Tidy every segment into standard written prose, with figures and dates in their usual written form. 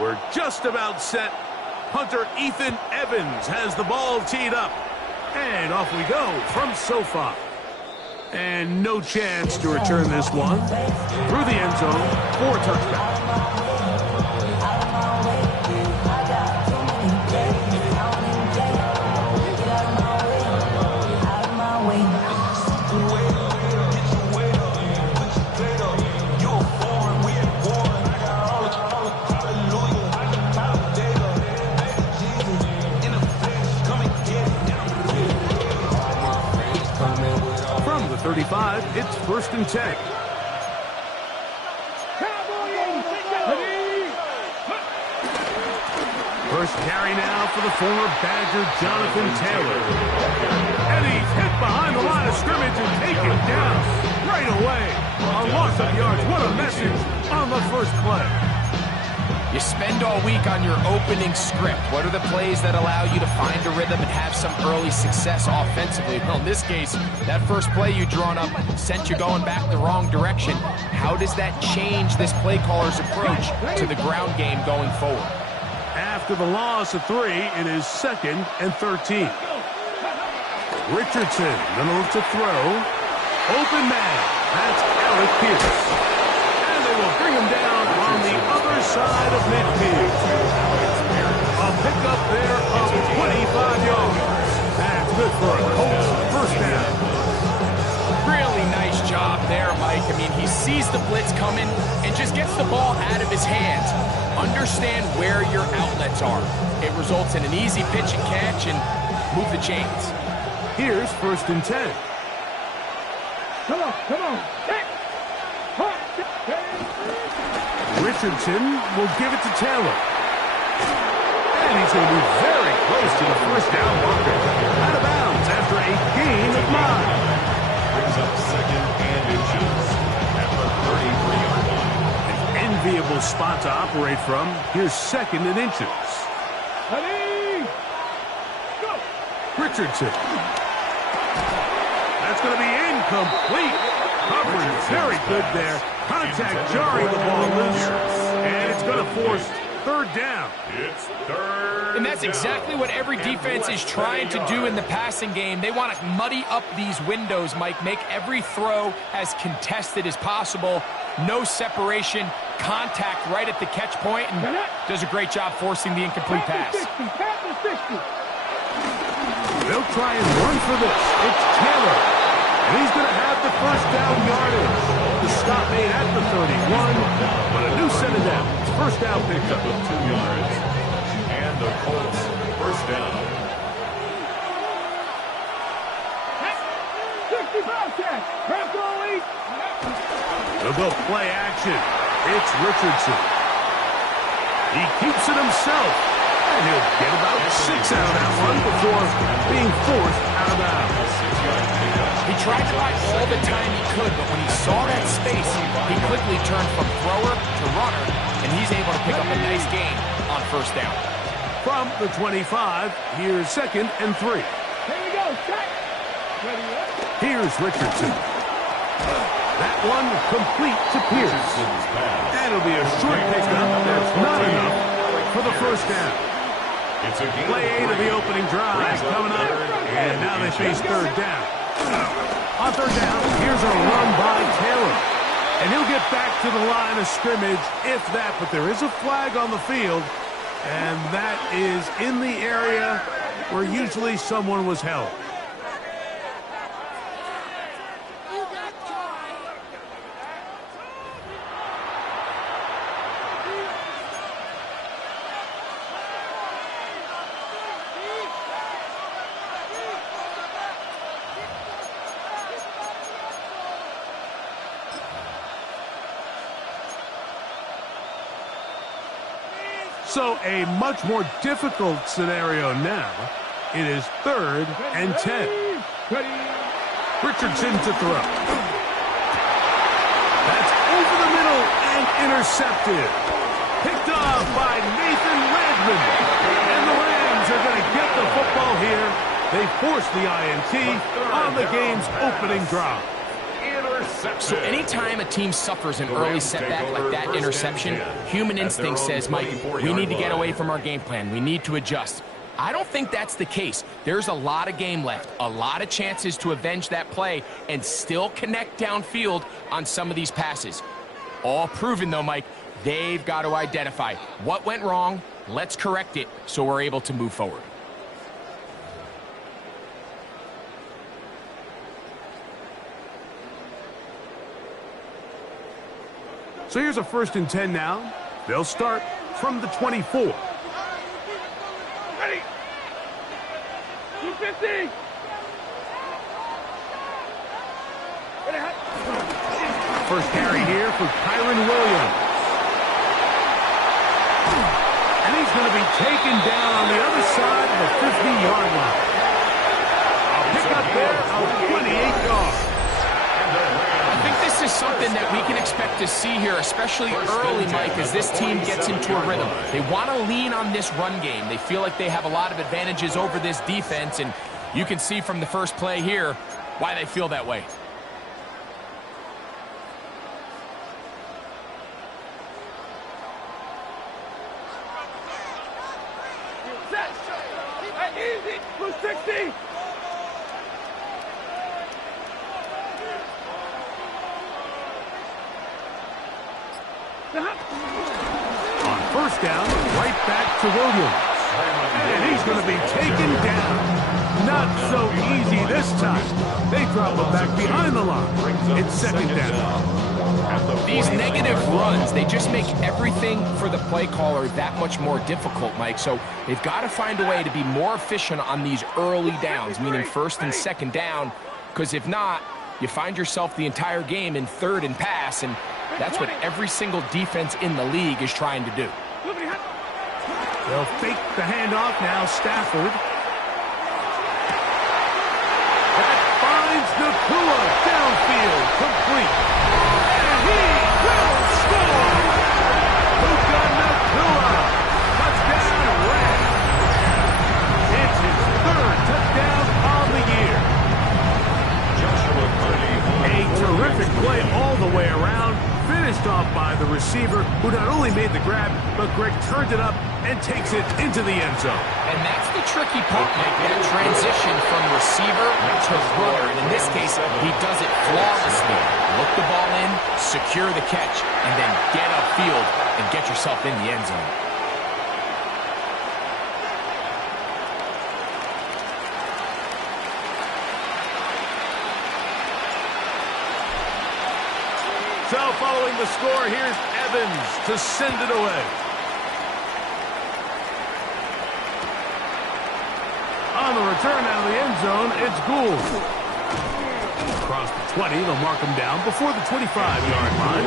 We're just about set. Punter Ethan Evans has the ball teed up. And off we go from SoFi. And no chance to return this one. Through the end zone for a touchback. From the 35, it's 1st and 10. First carry now for the former Badger Jonathan Taylor. And he's hit behind the line of scrimmage and taken down right away. A loss of yards. What a message on the first play. You spend all week on your opening script. What are the plays that allow you to find a rhythm and have some early success offensively? Well, in this case, that first play you drawn up sent you going back the wrong direction. How does that change this play caller's approach to the ground game going forward? After the loss of 3, it is 2nd and 13. Richardson gonna look to throw. Open man. That's Alec Pierce. And they will bring him down on the other side of midfield. A pickup there of 25 yards. That's good for a Colts first down. Really nice job there, Mike. I mean, he sees the blitz coming and just gets the ball out of his hands. Understand where your outlets are. It results in an easy pitch and catch and move the chains. Here's 1st and 10. Come on. Richardson will give it to Taylor. And he's going to be very close to the first down marker. Out of bounds after a gain of 9. Brings up 2nd and inches at the 33-yard line. An enviable spot to operate from. Here's 2nd and inches. Ready? Go! Richardson. That's going to be incomplete. Coverage very good there. Contact jarring the ball loose. And it's going to force 3rd down. It's 3rd. And that's exactly what every defense is trying to do in the passing game. They want to muddy up these windows, Mike. Make every throw as contested as possible. No separation. Contact right at the catch point, and does a great job forcing the incomplete pass. They'll try and run for this. It's Taylor. And he's going to have the first down yardage. The stop made at the 31, but a new set of downs. First down picked up. 2 yards. And the Colts first down. 65 catch. They'll go play action. It's Richardson. He keeps it himself. And he'll get about 6 out of that one before being forced out of bounds. He tried to buy all the time he could, but when he saw that space, he quickly turned from thrower to runner, and he's able to pick up a nice gain on first down. From the 25, here's 2nd and 3. Here we go. Check. Here's Richardson. That one complete to Pierce. And it'll be a short pickup. That's not enough for the first down. Play 8 of the opening drive coming up. And now they face 3rd down. On 3rd down, here's a run by Taylor. And he'll get back to the line of scrimmage, if that. But there is a flag on the field. And that is in the area where usually someone was held. So a much more difficult scenario now. It is 3rd and 10. Richardson to throw. That's over the middle and intercepted. Picked off by Nathan Redmond. And the Rams are going to get the football here. They force the INT on the game's opening drive. So anytime a team suffers an early setback like that interception, human instinct says, Mike, we need to get away from our game plan. We need to adjust. I don't think that's the case. There's a lot of game left, a lot of chances to avenge that play and still connect downfield on some of these passes. All proven, though, Mike, they've got to identify what went wrong, let's correct it so we're able to move forward. So here's a 1st and 10 now. They'll start from the 24. Ready. 250. First carry here for Kyron Williams. And he's going to be taken down on the other side of the 50-yard line. A pick up there of 28 yards. I think this is something that we can expect to see here, especially early, Mike, as this team gets into a rhythm. They want to lean on this run game. They feel like they have a lot of advantages over this defense, and you can see from the first play here why they feel that way. Easy. 260. On 1st down, right back to Williams. And he's going to be taken down. Not so easy this time. They drop him back behind the line. It's 2nd down. These negative runs, they just make everything for the play caller that much more difficult, Mike. So they've got to find a way to be more efficient on these early downs, meaning 1st and 2nd down, because if not, you find yourself the entire game in 3rd and pass, and that's what every single defense in the league is trying to do. They'll fake the handoff now, Stafford. That finds Nakua downfield, complete. And he will score! Puka Nakua, touchdown Rams. It's his 3rd touchdown on the year. A terrific play all the way around. Finished off by the receiver, who not only made the grab, but Greg turned it up and takes it into the end zone. And that's the tricky part, Mike, that transition from receiver to runner. And in this case, he does it flawlessly. Look the ball in, secure the catch, and then get upfield and get yourself in the end zone. So following the score, here's Evans to send it away. On the return out of the end zone, it's Gould. Across the 20, they'll mark him down before the 25-yard line.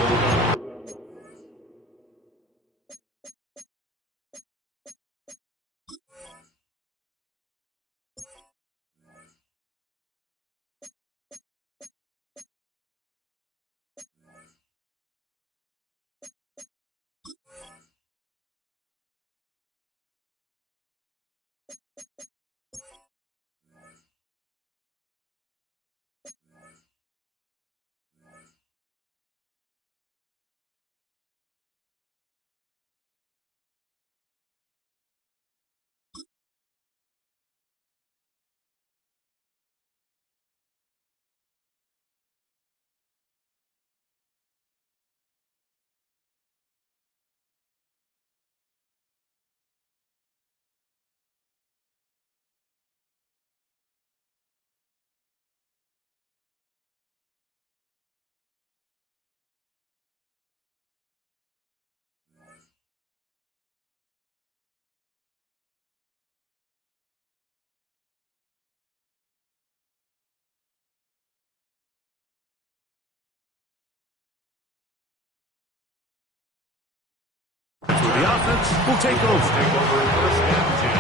So the offense will take over. 1st and 10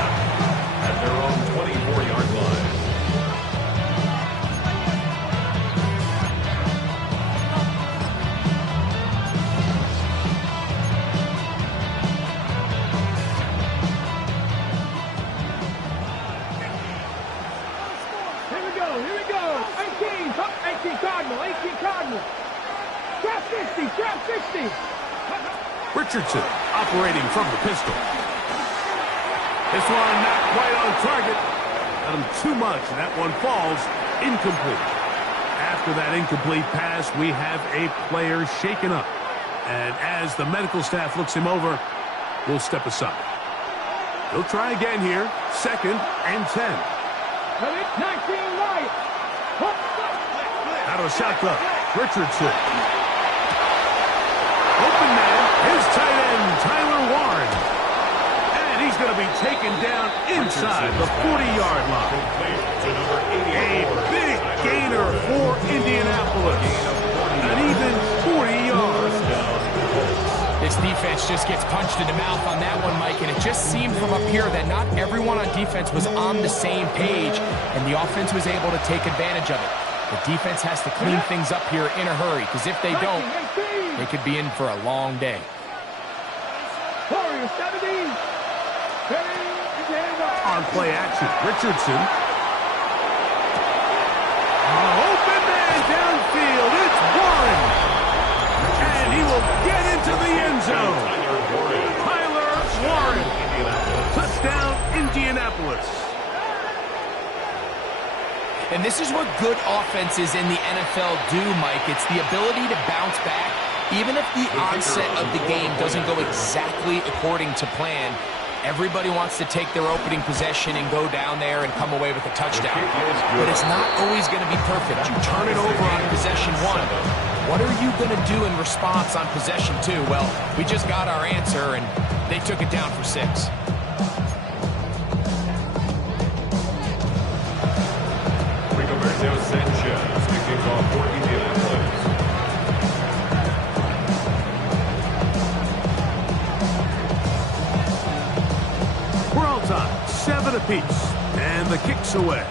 at their own 24-yard line. Here we go. 18. 18 Cardinal. 18 Cardinal. Trap 60. Trap 60. Richardson operating from the pistol. This one not quite on target. Got him too much, and that one falls incomplete. After that incomplete pass, we have a player shaken up. And as the medical staff looks him over, we'll step aside. He'll try again here. 2nd and 10. 19 right. Out of shotgun. Richardson. Open man. His tight end, Tyler Warren. And he's going to be taken down inside the 40-yard line. A big gainer for Indianapolis. An even 40 yards. This defense just gets punched in the mouth on that one, Mike, and it just seemed from up here that not everyone on defense was on the same page, and the offense was able to take advantage of it. The defense has to clean things up here in a hurry, because if they don't, they could be in for a long day. Warriors 17. On play action, Richardson. Open man downfield. It's Warren. And he will get into the end zone. Tyler Warren. Touchdown, Indianapolis. And this is what good offenses in the NFL do, Mike. It's the ability to bounce back. Even if the onset of the game doesn't go exactly according to plan, everybody wants to take their opening possession and go down there and come away with a touchdown. But it's not always going to be perfect. You turn it over on possession 1. What are you going to do in response on possession 2? Well, we just got our answer, and they took it down for 6. Sanchez kicking off for Indianapolis. We're all tied, 7 apiece, and the kick's away.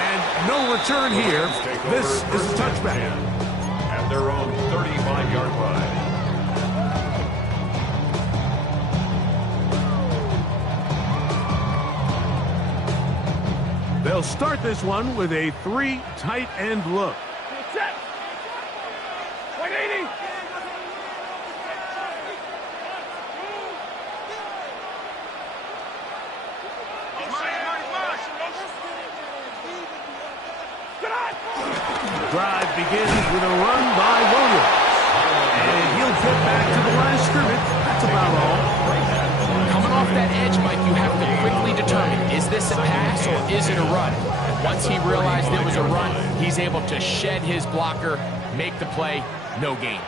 And no return here. This is a touchback. At their own 35-yard line. They'll start this one with a 3 tight end look. Set. 180. Drive begins with a run by Williams. And he'll get back to the line of scrimmage. That's about all. Coming off that edge, Mike, you have to quickly determine, is this a pass or is it a run? Once he realized it was a run, he's able to shed his blocker, make the play, no gain.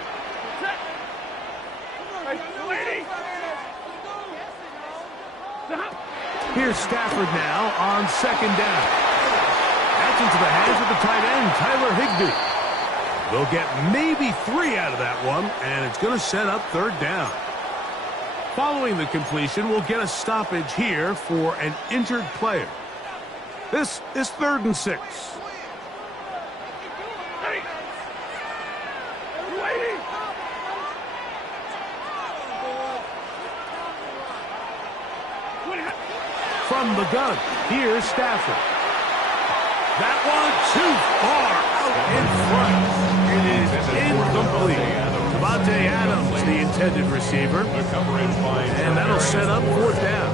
Here's Stafford now on 2nd down. That's into the hands of the tight end, Tyler Higbee. They'll get maybe 3 out of that one, and it's going to set up 3rd down. Following the completion, we'll get a stoppage here for an injured player. This is 3rd and 6. From the gun, here's Stafford. That one too far out in front. It is incomplete. Devontae Adams, the intended receiver. And that'll set up 4th down.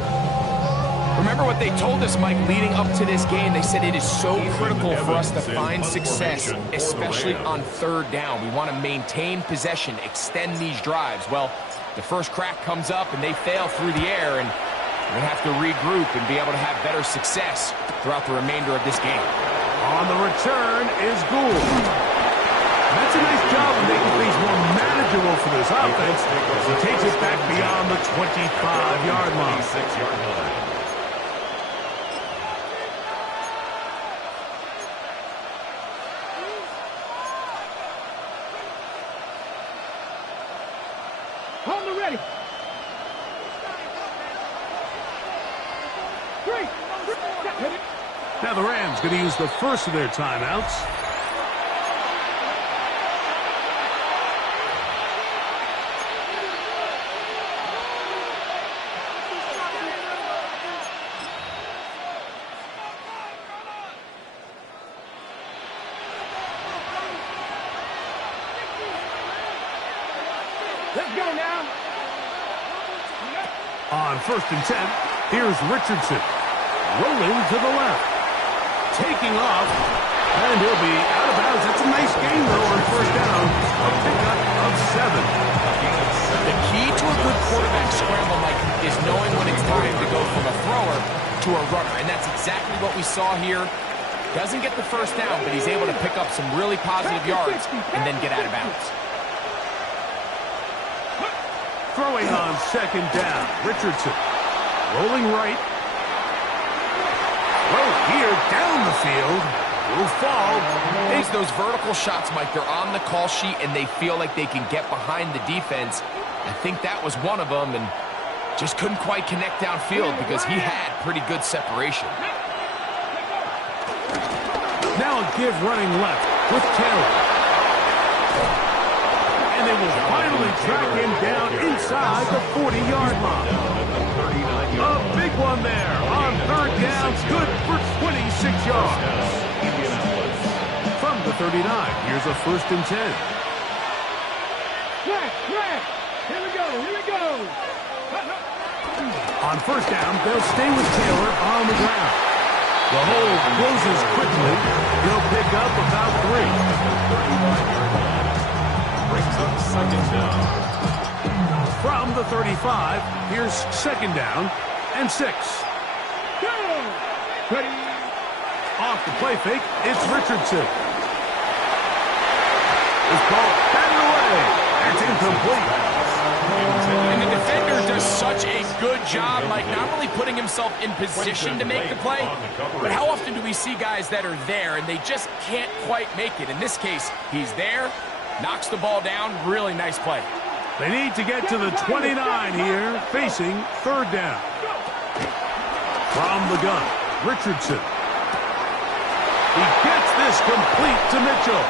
Remember what they told us, Mike, leading up to this game. They said it is so critical for us to find success, especially on 3rd down. We want to maintain possession, extend these drives. Well, the first crack comes up and they fail through the air, and we're going to have to regroup and be able to have better success throughout the remainder of this game. On the return is Gould. That's a nice job of making things more manageable for this offense as he takes it back beyond the 25-yard line. 26-yard line. Hold the ready. 3. Now the Rams going to use the first of their timeouts. On 1st and 10, here's Richardson. Rolling to the left. Taking off. And he'll be out of bounds. That's a nice gain, though, on 1st down. A pickup of 7. The key to a good quarterback scramble, Mike, is knowing when it's time to go from a thrower to a runner. And that's exactly what we saw here. Doesn't get the 1st down, but he's able to pick up some really positive yards and then get out of bounds. Throwing on 2nd down. Richardson. Rolling right. Throw here down the field. Will fall. It's those vertical shots, Mike. They're on the call sheet, and they feel like they can get behind the defense. I think that was one of them, and just couldn't quite connect downfield because he had pretty good separation. Now a give running left with Taylor. And they will finally track him down inside the 40-yard line. A big one there on 3rd down. Good for 26 yards. From the 39, here's a 1st and 10. Track. Here we go. On 1st down, they'll stay with Taylor on the ground. The hole closes quickly. He'll pick up about 3. Brings up 2nd down. From the 35, here's 2nd down and 6. Go! Ready? Off the play fake, it's Richardson. This ball batted away. It's incomplete. And the defender does such a good job, like not only putting himself in position to make the play, but how often do we see guys that are there and they just can't quite make it? In this case, he's there, knocks the ball down, really nice play. They need to get to the 29 here, facing 3rd down. From the gun, Richardson. He gets this complete to Mitchell.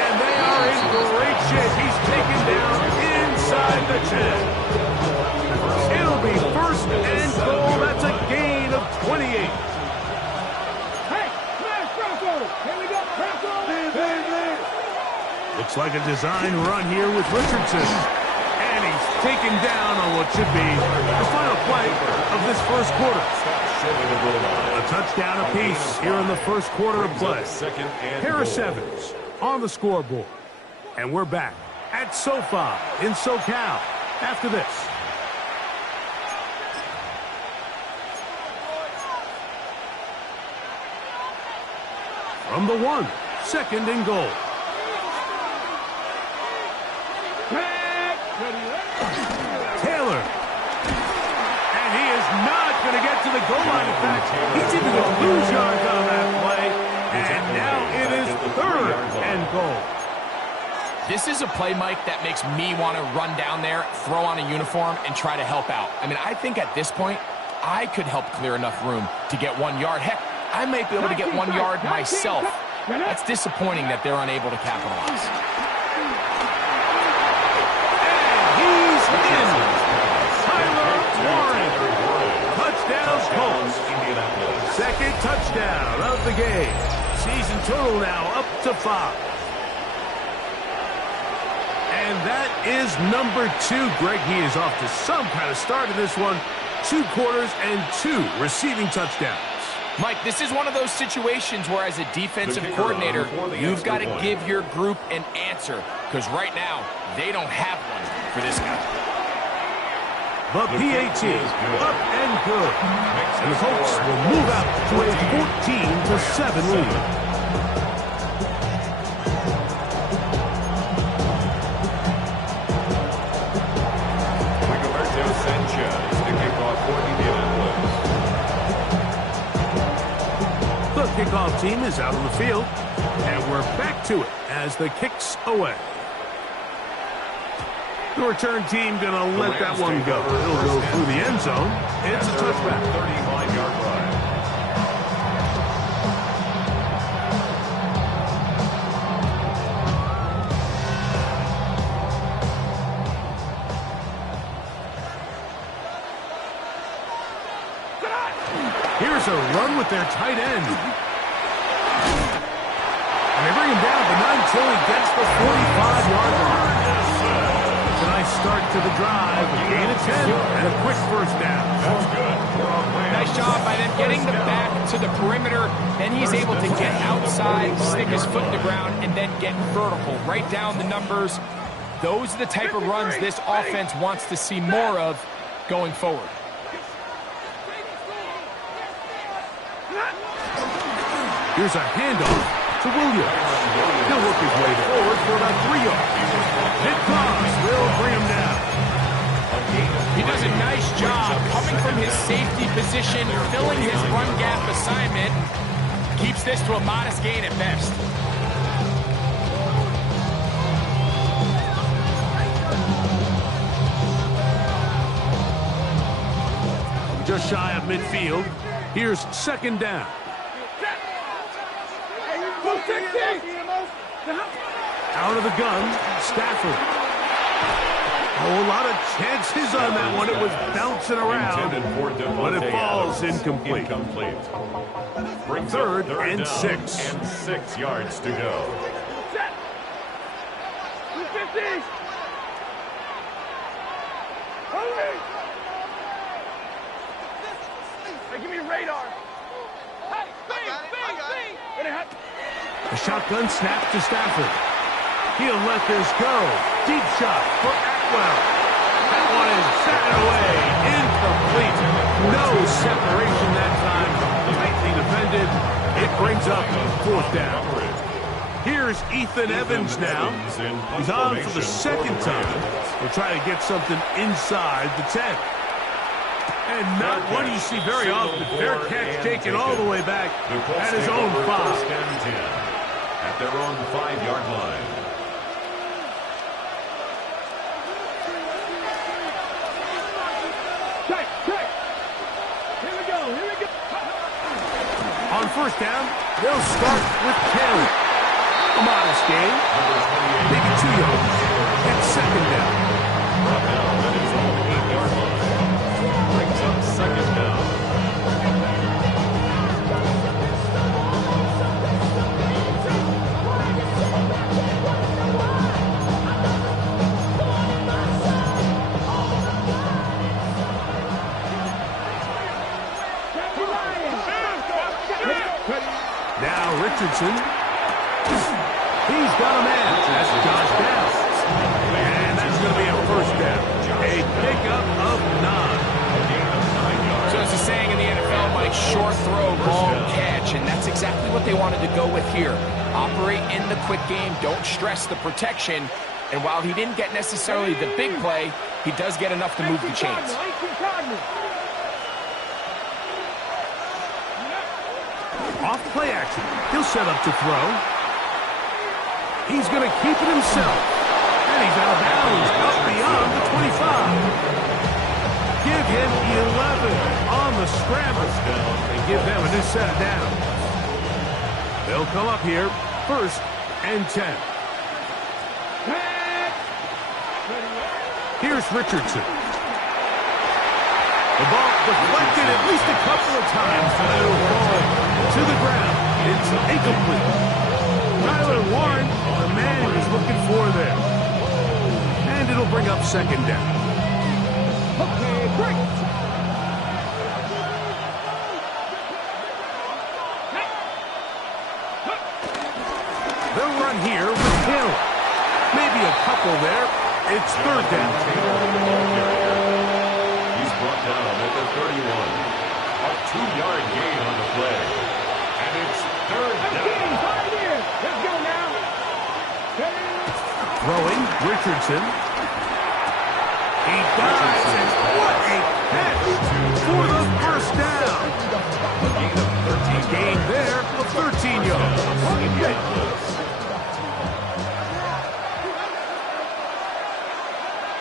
And they are in great shape. He's taken down inside the 10. It'll be 1st and goal. That's a gain of 28. Hey, smash Bronco! Here we go, Bronco! Looks like a design run here with Richardson. And he's taken down on what should be the final play of this 1st quarter. A touchdown apiece here in the 1st quarter of play. Harris Evans on the scoreboard. And we're back at SoFi in SoCal after this. From the 1, 2nd and goal. Taylor. And he is not going to get to the goal line. In fact, he's even going to lose yards on that play. And now it is 3rd and goal. This is a play, Mike, that makes me want to run down there, throw on a uniform, and try to help out. I mean, I think at this point, I could help clear enough room to get 1 yard. Heck, I might be able to get 1 yard myself. That's disappointing that they're unable to capitalize. He's in. Tyler Warren. Touchdown Colts. 2nd touchdown of the game. Season total now up to 5. And that is number 2. Greg, he is off to some kind of start in this one. 2 quarters and 2 receiving touchdowns. Mike, this is one of those situations where as a defensive coordinator, you've got to give your group an answer. Because right now, they don't have one for this guy. The PAT up and good. And the Colts will move out to a 14-7 lead. The kickoff team is out on the field, and we're back to it as the kick's away. The return team going to let that one go. It'll go through the end zone. It's a touchback. 35-yard line. Here's a run with their tight end. And they bring him down, but not until he gets the 45-yard line. It's a nice start to the drive. A gain of 10 and a quick first down. That's good. Nice job by them getting the back to the perimeter. Then he's able to get outside, stick his foot in the ground, and then get vertical. Right down the numbers. Those are the type of runs this offense wants to see more of going forward. Here's a handoff to Williams. He'll work his way forward for about 3 yards. Hit cross will bring him down. He does a nice job coming from his safety position, filling his run gap assignment. Keeps this to a modest gain at best. Just shy of midfield. Here's second down. Out of the gun, Stafford. Oh, a lot of chances on that one. It was bouncing around, but it falls incomplete. Third and 6. And 6 yards to go. Give me a radar. A shotgun snap to Stafford. He'll let this go. Deep shot for Atwell. That one is batted away. Incomplete. No separation that time. Tightly defended. It brings up 4th down. Here's Ethan Evans now. He's on for the 2nd time. We'll try to get something inside the 10. And not one you see very often. Fair catch taken all the way back at his own 5. At their own 5-yard line. Check. Here we go. On first down, they'll start with Kelly. A modest gain. Maybe 2 yards. It's second down. Brought down at his own 8-yard line. Brings up second down. Now Richardson. He's got a man. That's Josh down. And that's going to be a first down. A pickup of 9. So as the saying in the NFL, Mike, short throw, long catch, and that's exactly what they wanted to go with here. Operate in the quick game, don't stress the protection, and while he didn't get necessarily the big play, he does get enough to move the chains. Off play action. He'll set up to throw. He's going to keep it himself. And he's out of bounds up beyond the 25. Give him 11 on the scramble and give them a new set of downs. They'll come up here, 1st and 10. Here's Richardson. The ball deflected at least a couple of times, but it'll fall to the ground. It's incomplete. Tyler Warren, the man he was looking for there. And it'll bring up second down. Okay, break. They'll run here with Hill. Maybe a couple there. It's 3rd down. He's brought down at the 31. A 2-yard gain on the play. And it's 3rd down. Let's go now. Throwing, Richardson. He dives, and what a catch for the first down. A gain there of 13 yards.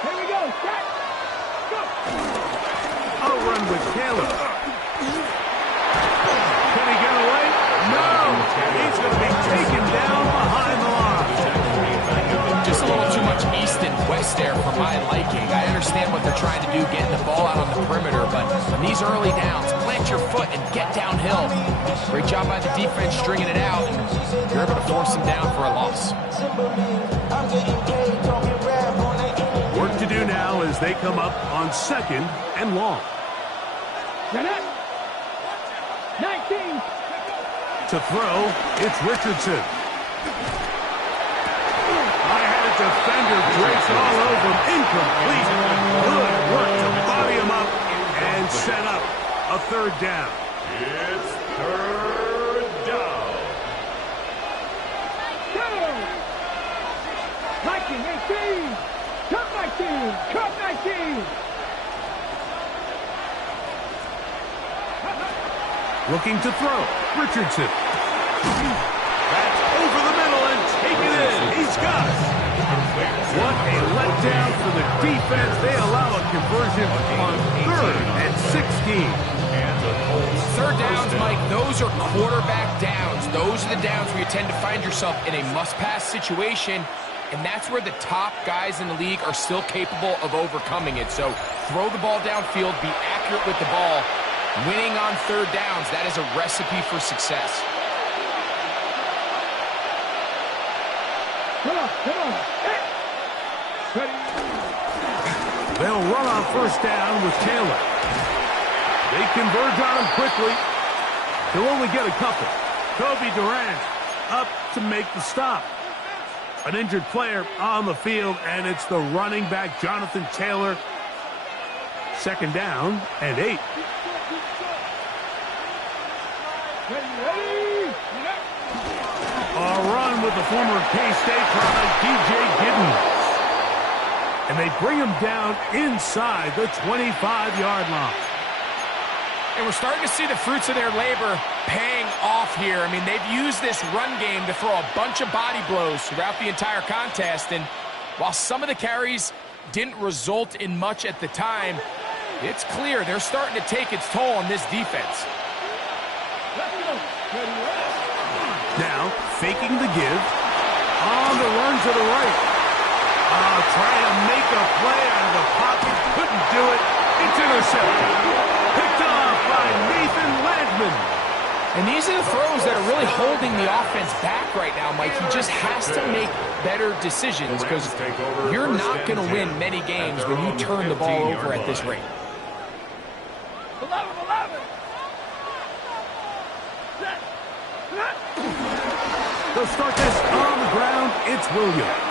Here we go. Set. Go. A run with Caleb. Can he get away? No. He's going to be taken down behind the line. Just a little too much east and west there for my liking. I understand what they're trying to do, getting the ball out on the perimeter, but on these early downs, plant your foot and get downhill. Great job by the defense stringing it out, and you're able to force them down for a loss. Work to do now as they come up on 2nd and long. 19. To throw, it's Richardson. I had a defender brace all over him. Incomplete. Good work to body him up and set up a 3rd down. It's 3rd down. 19, 18. Cut 19. Cut 19. Looking to throw. Richardson. That's over the middle and taken in. He's got it. What a letdown for the defense. They allow a conversion on 3rd and 16. 3rd downs, Mike, those are quarterback downs. Those are the downs where you tend to find yourself in a must-pass situation, and that's where the top guys in the league are still capable of overcoming it. So throw the ball downfield, be accurate with the ball. Winning on 3rd downs, that is a recipe for success. Come on. They'll run on 1st down with Taylor. They converge on him quickly. He'll only get a couple. Kobe Durant up to make the stop. An injured player on the field, and it's the running back, Jonathan Taylor. 2nd down and 8. A run with the former K-State product, DJ Giddens. And they bring him down inside the 25-yard line. And we're starting to see the fruits of their labor paying off here. I mean, they've used this run game to throw a bunch of body blows throughout the entire contest. And while some of the carries didn't result in much at the time, it's clear they're starting to take its toll on this defense. Now, faking the give. On the run to the right. Trying to make a play out of the pocket. Couldn't do it. It's intercepted. Picked off by Nathan Landman. And these are the throws that are really holding the offense back right now, Mike. He just has to make better decisions because you're not going to win many games when you turn the ball over at this rate. 11. They'll start this on the ground. It's Williams.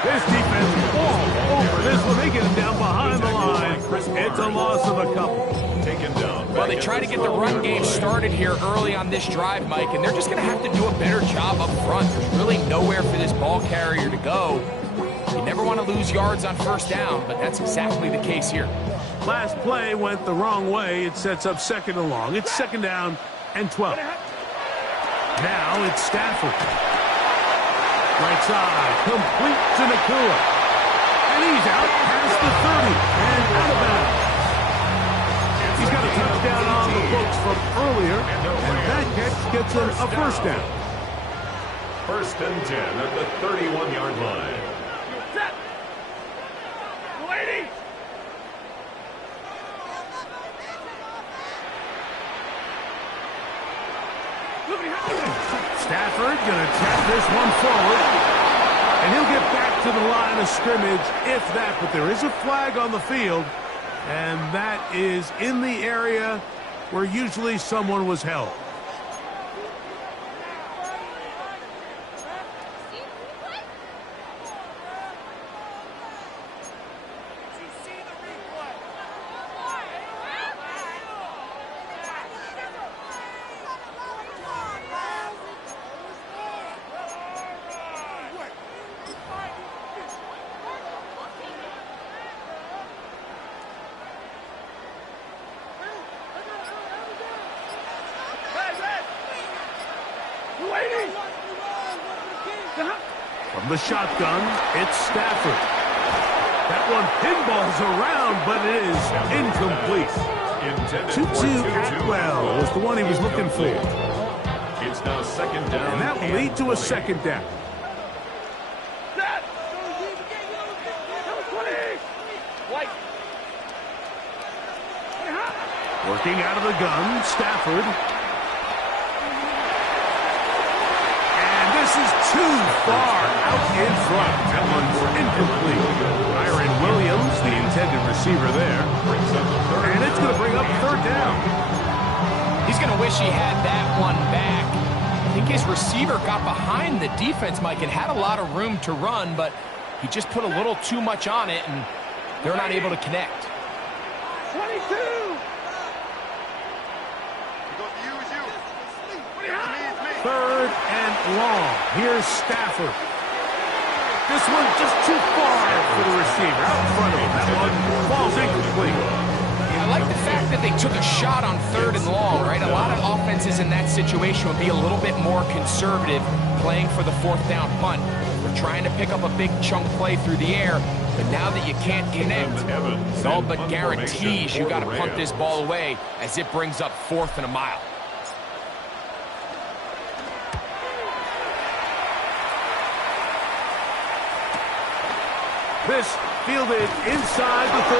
This defense all over this one. They get him down behind the line. It's a loss of a couple. Taken down. Well, they try to get the run game started here early on this drive, Mike, and they're just going to have to do a better job up front. There's really nowhere for this ball carrier to go. You never want to lose yards on 1st down, but that's exactly the case here. Last play went the wrong way. It sets up 2nd and long. It's 2nd down and 12. Now it's Stafford. Right side, complete to Nakua. And he's out past the 30 and out of bounds. He's got a touchdown on the books from earlier, and that catch gets him a 1st down. 1st and 10 at the 31-yard line. Set. Ladies. Stafford going to tap this one forward, and he'll get back to the line of scrimmage, if that. But there is a flag on the field, and that is in the area where usually someone was held. From the shotgun, it's Stafford. That one pinballs around, but it is incomplete. Tutu Atwell was the one he was looking for. It's now 2nd down. And that will lead to a 2nd down. Working out of the gun, Stafford. And this is too far out in front. That one's incomplete. Kyron Williams, the intended receiver there. And it's going to bring up third down. He's going to wish he had that one back. I think his receiver got behind the defense, Mike, and had a lot of room to run, but he just put a little too much on it, and they're not able to connect. 22. Third and long. Here's Stafford. This one just too far for the receiver. Out in front of him. That one falls incomplete. I like the fact that they took a shot on third and long, right? A lot of offenses in that situation would be a little bit more conservative playing for the fourth down punt. They're trying to pick up a big chunk play through the air, but now that you can't connect, it all but guarantees you got to punt this ball away as it brings up 4th and a mile. This fielded inside the 35.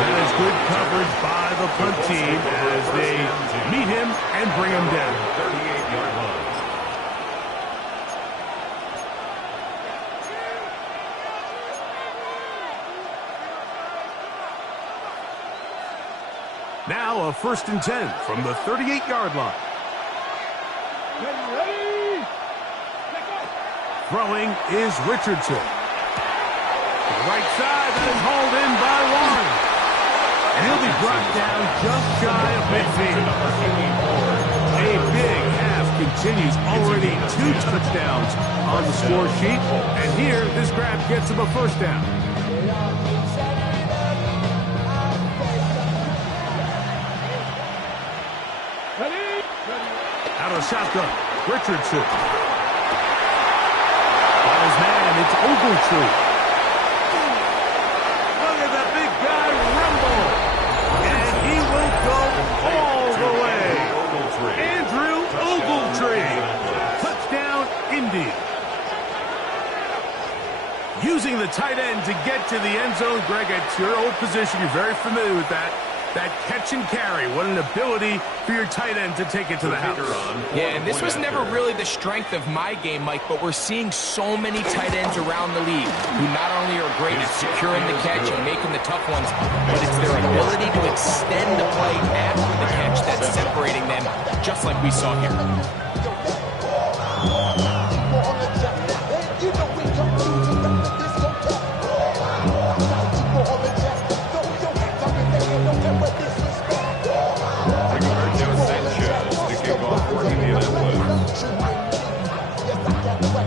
That is good coverage by the punt team as they meet him and bring him down. 38-yard line. Now a 1st and 10 from the 38-yard line. Ready? Throwing is Richardson. Right side, that is hauled in by Warren. And he'll be brought down just shy of midfield. A big half continues. Already 2 touchdowns on the score sheet. And here, this grab gets him a 1st down. Ready? Out of the shotgun, Richardson. By his man, it's Ogletree. All the way. Andrew Ogletree. Touchdown, Indy. Using the tight end to get to the end zone. Greg, it's your old position. You're very familiar with that. That catch and carry. What an ability for your tight end to take it to the house. Yeah, and this was never really the strength of my game, Mike, but we're seeing so many tight ends around the league who not only are great at securing the catch and making the tough ones, but it's their ability to extend the play after the catch that's separating them, just like we saw here.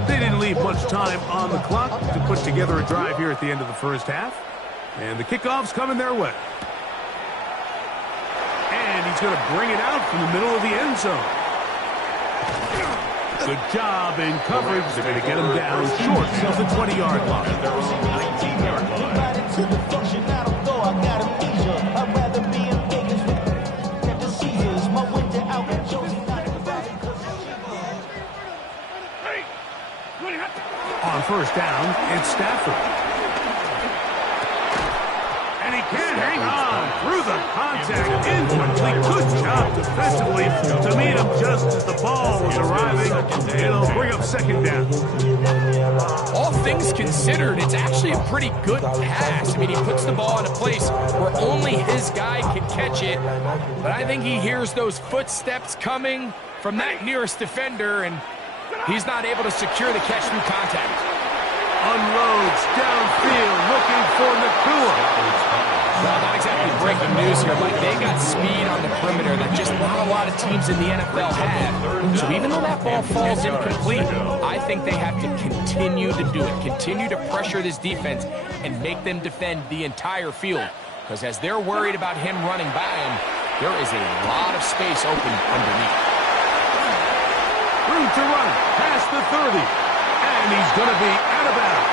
They didn't leave much time on the clock to put together a drive here at the end of the first half. And the kickoff's coming their way. And he's going to bring it out from the middle of the end zone. Good job in coverage. They're going to get him down short of the 20-yard line. At their own 19-yard line. On 1st down, it's Stafford. And he can't hang on through the contact. Incomplete. Good job defensively to meet him just as the ball was arriving. It'll bring up 2nd down. All things considered, it's actually a pretty good pass. I mean, he puts the ball in a place where only his guy can catch it. But I think he hears those footsteps coming from that nearest defender, and he's not able to secure the catch through contact. Unloads downfield looking for Nakua. Well, not exactly breaking news here, Mike. They got speed on the perimeter that just not a lot of teams in the NFL have. So even though that ball falls incomplete, I think they have to continue to do it, continue to pressure this defense and make them defend the entire field. Because as they're worried about him running by him, there is a lot of space open underneath. Room to run past the 30. And he's going to be out of bounds.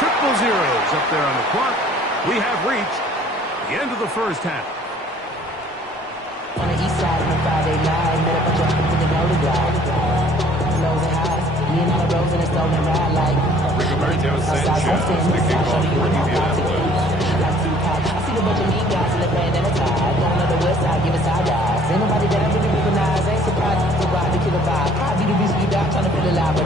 000 up there on the clock. We have reached the end of the first half. On the east side of the Friday night, met a bunch of people that know the guy. Lows and highs, me and all the roads in a stolen ride like. Sanchez, the kickoff for Indianapolis. I see a bunch of mean guys in the band and a tie. Going on the west side, giving side eyes. Ain't nobody that I really recognize. Ain't surprised to ride to kill a vibe. Probably the reason you die trying to feel alive.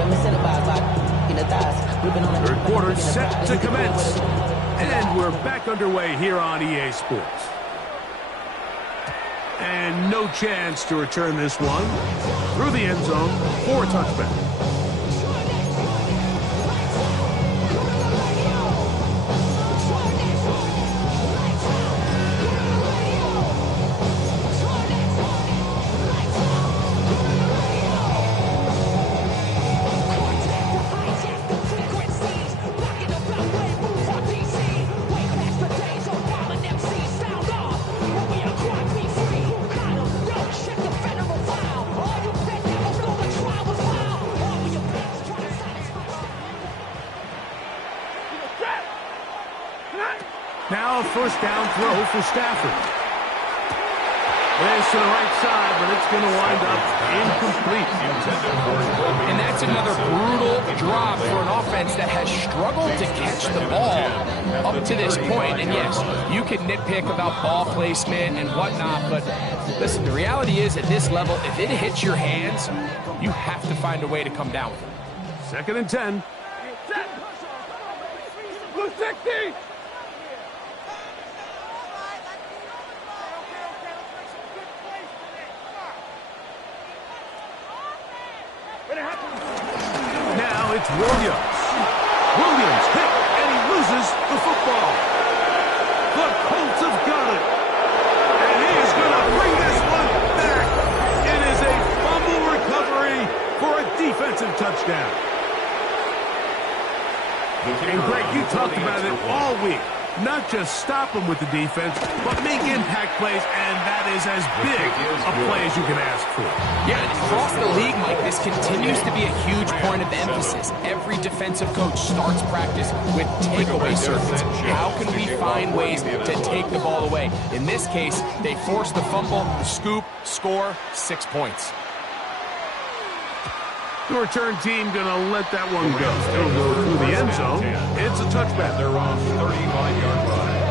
set to commence. And we're back underway here on EA Sports. And no chance to return this one. Through the end zone for a touchback. Now a first down throw for Stafford. This to the right side, but it's going to wind up incomplete. And that's another brutal drop for an offense that has struggled to catch the ball up to this point. And yes, you can nitpick about ball placement and whatnot, but listen, the reality is at this level, if it hits your hands, you have to find a way to come down with it. 2nd and 10. Blue 60! Now it's Williams. Williams hit, and he loses the football. The Colts have got it. And he is going to bring this one back. It is a fumble recovery for a defensive touchdown. And Greg, you talked about it all week. Not just stop him with the defense, but make impact plays, and that is as big a play as you can ask for. Yeah, and across the league, Mike, this continues to be a huge point of emphasis. Every defensive coach starts practice with takeaway circuits. How can we find ways to take the ball away? In this case, they force the fumble, scoop, score, 6 points. The return team going to let that one go. It'll go through the end zone. It's a touchback. They're on 35-yard line.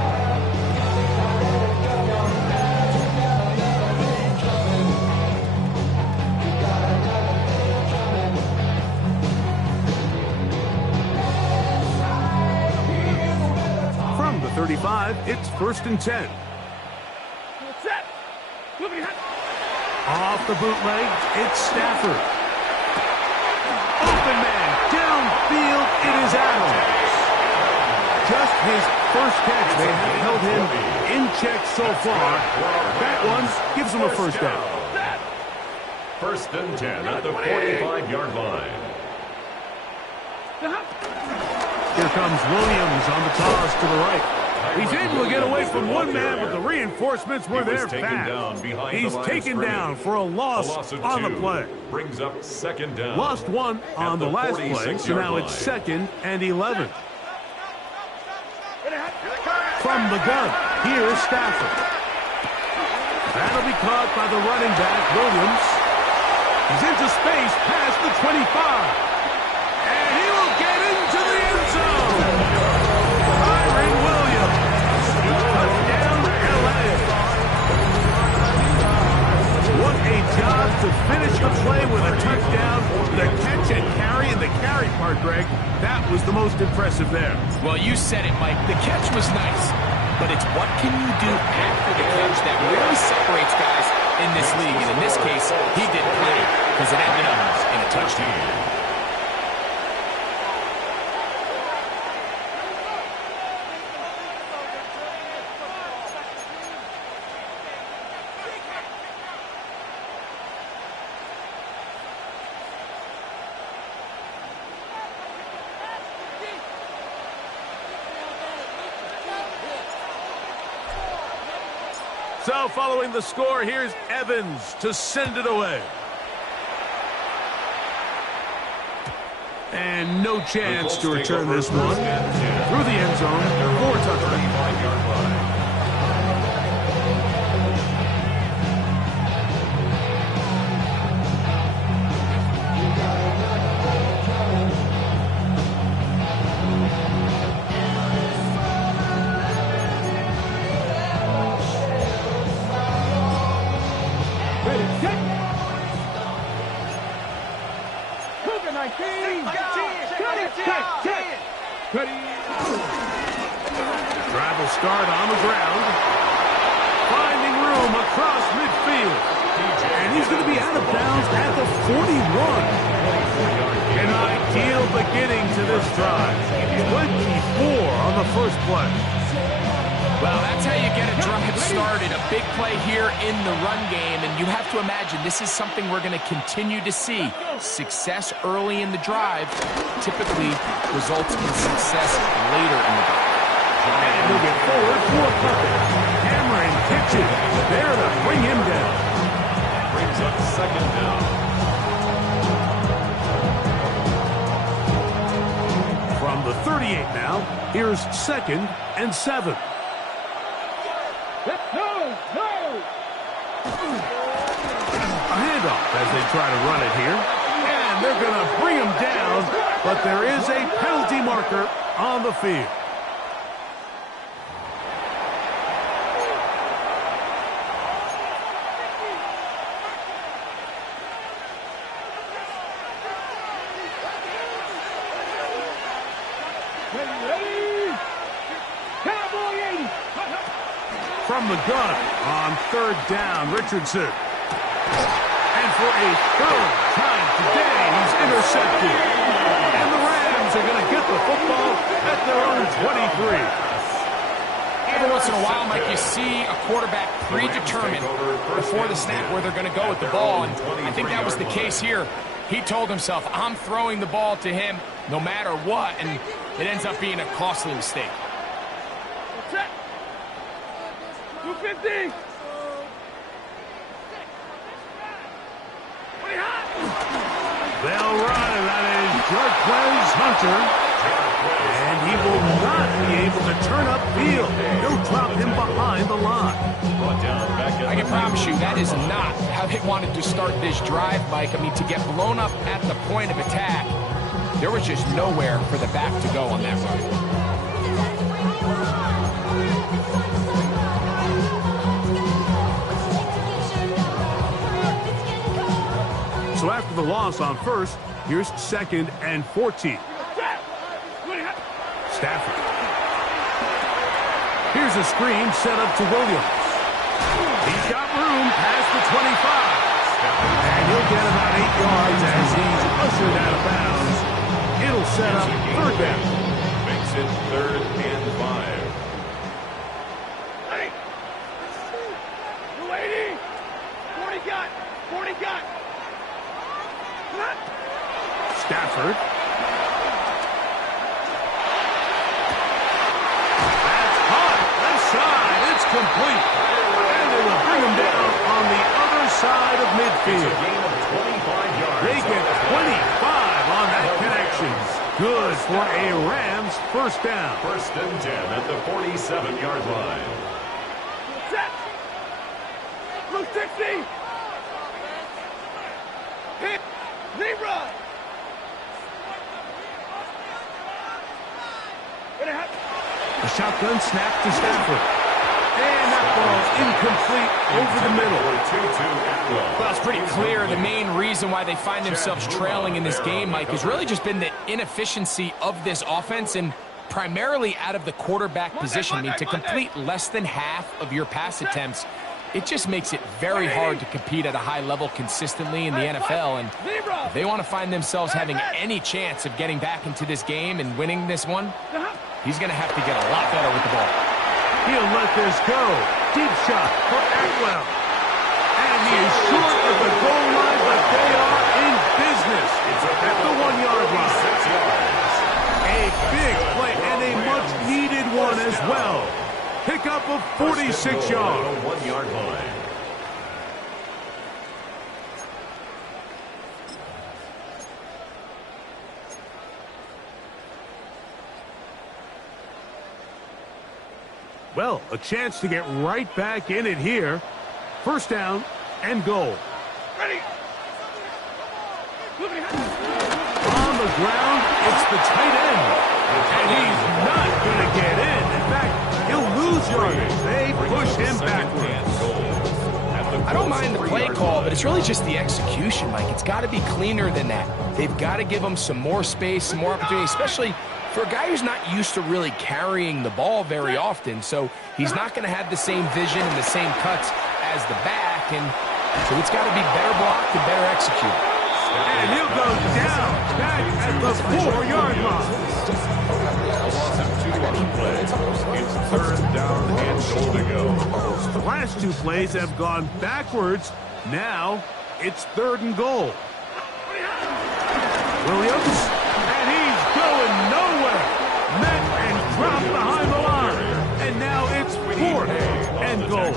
From the 35, it's 1st and 10. Off the bootleg, it's Stafford. Open man, downfield, it is Adams. Just his first catch. They have held him in check so far. That one gives him a first down. 1st and 10 at the 45-yard line. Here comes Williams on the toss to the right. He's able to get away from one man, but the reinforcements were there fast. He's taken down for a loss on the play. Brings up 2nd down. Lost one on the last play, so now it's 2nd and 11. From the gun, here's Stafford. That'll be caught by the running back, Williams. He's into space past the 25. And he will get into the end zone. What a job to finish the play with a touchdown. The catch and carry, and the carry part, Greg, that was the most impressive there. Well, you said it, Mike. The catch was nice, but it's what can you do after the catch that really separates guys in this league. And in this case, he did plenty because it ended up in a touchdown. So following the score, here's Evans to send it away. And no chance to return this one. Through the end zone for a touchdown. Ready? Drive will start on the ground. Finding room across midfield. And he's going to be out of bounds at the 41. An ideal beginning to this drive. 24 on the first play. Well, that's how you get a drive started. A big play here in the run game, and you have to imagine this is something we're going to continue to see. Success early in the drive typically results in success later in the drive. And he'll get forward for puppet. Cameron pitches. There to bring him down. Brings up second down. From the 38 now, here's 2nd and 7. No! A handoff as they try to run it here. And they're going to bring him down, but there is a penalty marker on the field. Ready? Cowboy 80! From the gun on 3rd down, Richardson. And for a 3rd time today, he's intercepted. And the Rams are going to get the football at their own 23. Every once in a while, Mike, you see a quarterback predetermined before the snap where they're going to go with the ball, and I think that was the case here. He told himself, I'm throwing the ball to him no matter what, and it ends up being a costly mistake. 250! They'll run, and that is Jarquez Hunter. And he will not be able to turn upfield. He'll drop him behind the line. I can promise you that is not how they wanted to start this drive, Mike. I mean, to get blown up at the point of attack, there was just nowhere for the back to go on that run. So after the loss on 1st, here's 2nd and 14. Stafford. Here's a screen set up to Williams. He's got room past the 25. And he'll get about 8 yards as he's ushered out of bounds. It'll set up 3rd down. Makes it 3rd and 5. Hey! 280! 40 got! 40 got! Stafford. It's complete. And they will bring him down on the other side of midfield. It's a gain of 25 yards. They get 25 on that connection. Good for a Rams 1st down. 1st and 10 at the 47-yard line. Set! Blue 60! Hit! Leroy! A shotgun snap to Stafford. And that ball incomplete over the middle. Well, it's pretty clear the main reason why they find themselves trailing in this game, Mike, has really just been the inefficiency of this offense and primarily out of the quarterback position. I mean, to complete less than half of your pass attempts, it just makes it very hard to compete at a high level consistently in the NFL. And if they want to find themselves having any chance of getting back into this game and winning this one, he's going to have to get a lot better with the ball. He'll let this go. Deep shot for Atwell. And he is short of the goal line, but they are in business. It's at the 1-yard line. 6 yards. A big play and a much-needed one as well. Pickup of 46 yards. 1-yard line. Well, a chance to get right back in it here. 1st down and goal. Ready! On the ground, it's the tight end. And he's not going to get in. In fact, he'll lose yardage. They push him backwards. I don't mind the play call, but it's really just the execution, Mike. It's got to be cleaner than that. They've got to give him some more space, some more opportunity, especially for a guy who's not used to really carrying the ball very often, so he's not going to have the same vision and the same cuts as the back, and so it's got to be better blocked and better executed. And he'll go down back at the 4-yard line. A loss of 2 on the play. It's third down and goal to go. The last 2 plays have gone backwards. Now it's 3rd and goal. Williams, and he's going nowhere. Met and dropped behind the line. And now it's 4th and goal.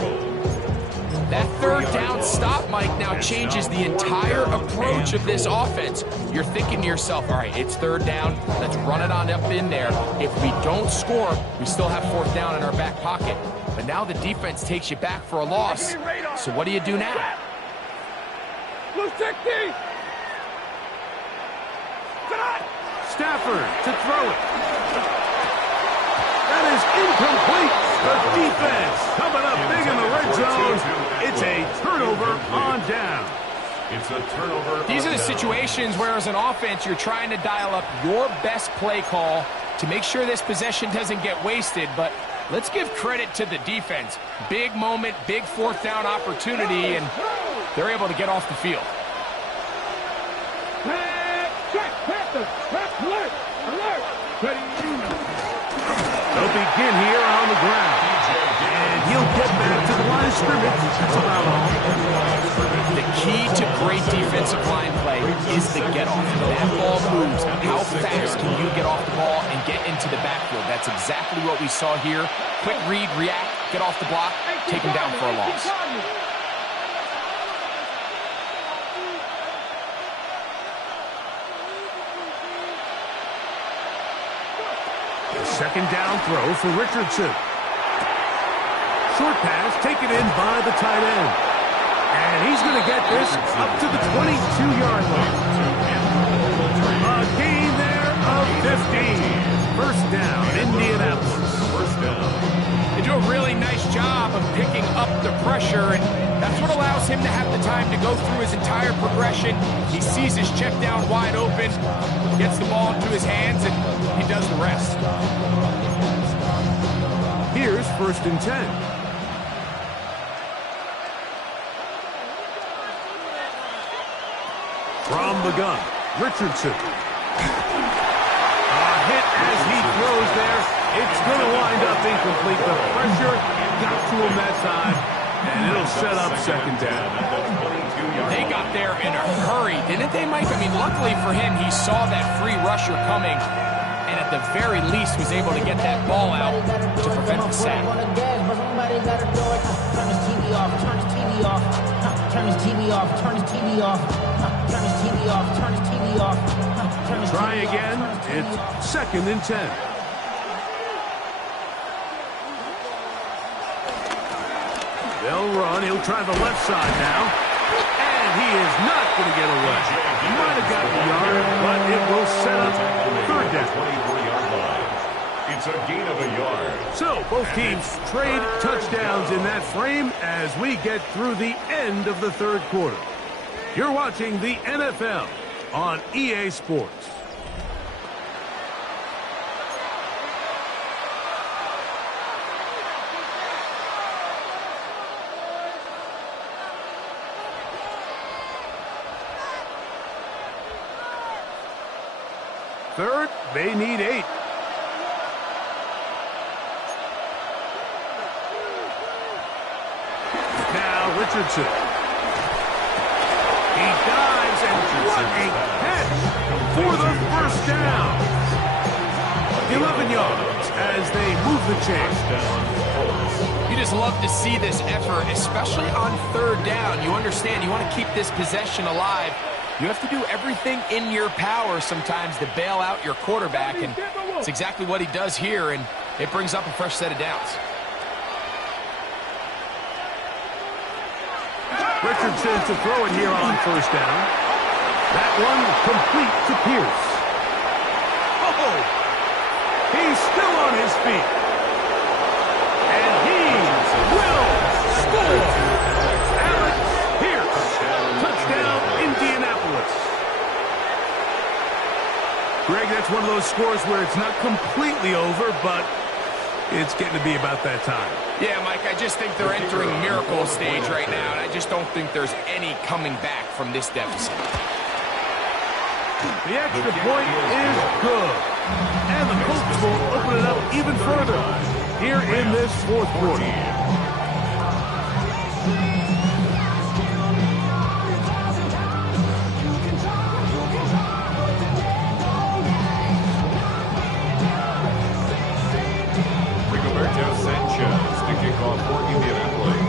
That 3rd down stop, Mike, now changes the entire approach of this offense. You're thinking to yourself, all right, it's 3rd down. Let's run it on up in there. If we don't score, we still have 4th down in our back pocket. But now the defense takes you back for a loss. So what do you do now? Stafford to throw it. That is incomplete. The defense coming up big in the red zone. It's a turnover on down. It's a turnover. These are the situations where, as an offense, you're trying to dial up your best play call to make sure this possession doesn't get wasted. But let's give credit to the defense. Big moment, big 4th down opportunity, and they're able to get off the field. They'll begin here on the ground. And he'll get back to the line of scrimmage. That's about all. The key to great defensive line play is the get-off. When that ball moves, how fast can you get off the ball and get into the backfield? That's exactly what we saw here. Quick read, react, get off the block, take him down for a loss. Second down throw for Richardson. Short pass taken in by the tight end. And he's going to get this up to the 22-yard line. A gain there of 15. First down, Indianapolis. First down. They do a really nice job of picking up the pressure, and that's what allows him to have the time to go through his entire progression. He sees his check down wide open, gets the ball into his hands, and he does the rest. Here's 1st and 10. From the gun, Richardson. A hit as he throws there. It's going to wind up incomplete. The pressure got to him that time, and it'll set up 2nd down. They got there in a hurry, didn't they, Mike? I mean, luckily for him, he saw that free rusher coming, and at the very least was able to get that ball out to prevent the sack. Turn his TV off, turn his TV off, turn his TV off, turn his TV off, turn his TV off, turn his TV off. Try again. It's 2nd and 10. They'll run. He'll try the left side now. And he is not going to get away. He might have gotten the yard, but it will set up 3rd down. 24-yard line. It's a gain of a yard. So both teams trade touchdowns in that frame as we get through the end of the 3rd quarter. You're watching the NFL on EA Sports. Third, they need 8. Now Richardson. He dives, and what a catch for the 1st down. 11 yards as they move the chains. You just love to see this effort, especially on 3rd down. You understand, you want to keep this possession alive. You have to do everything in your power sometimes to bail out your quarterback, and it's exactly what he does here, and it brings up a fresh set of downs. Richardson to throw it here on 1st down. That one complete to Pierce. Oh! He's still on his feet. And he will score! Alex Pierce. Touchdown, Indianapolis. Greg, that's it's one of those scores where it's not completely over, but it's getting to be about that time. Yeah, Mike, I just think they're entering miracle stage right now, and I just don't think there's any coming back from this deficit. The extra point is good. And the Colts will open it up even further here in this fourth quarter. Sanchez to kick off for Indianapolis.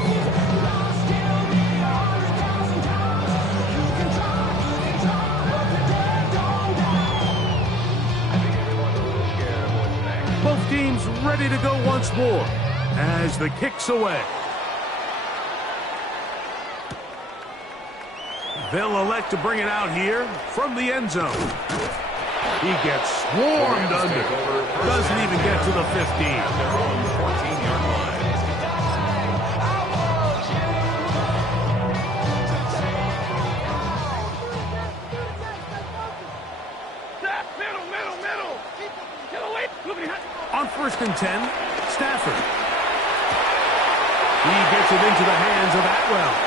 Both teams ready to go once more as the kick's away. They'll elect to bring it out here from the end zone. He gets swarmed under. Doesn't even get to the 15. They're on the 14-yard line. On 1st and 10, Stafford. He gets it into the hands of Atwell.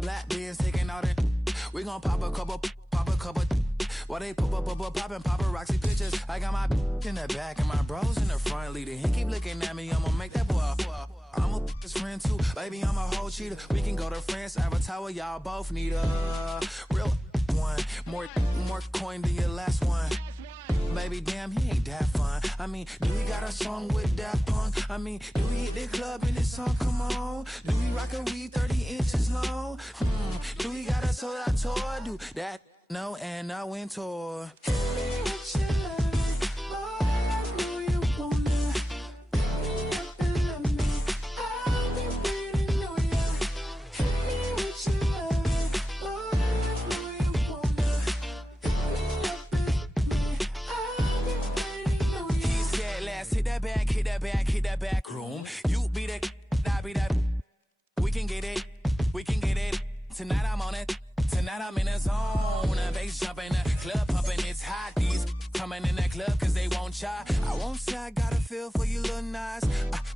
Black beans taking out it. We gon' pop a couple. While they poppin' paparazzi pictures. I got my in the back and my bros in the front leading. He keep looking at me, I'ma make that boy. I'm a his friend too, baby, I'm a whole cheater. We can go to France, Avatar, y'all both need a real one. More coin than your last one. Baby, damn, he ain't that fun. I mean, do we got a song with Daft Punk? I mean, do we hit the club in this song? Come on. Do we rock a weed 30 inches long? Do we got a sold out tour? Do that? No, and I went tour. Hit that back room. You be the, I be that. We can get it. Tonight I'm on it. Tonight I'm in a zone. A bass jumping, a club pumping. It's hot. These coming in that club cause they won't try. I won't say I got a feel for you little nice,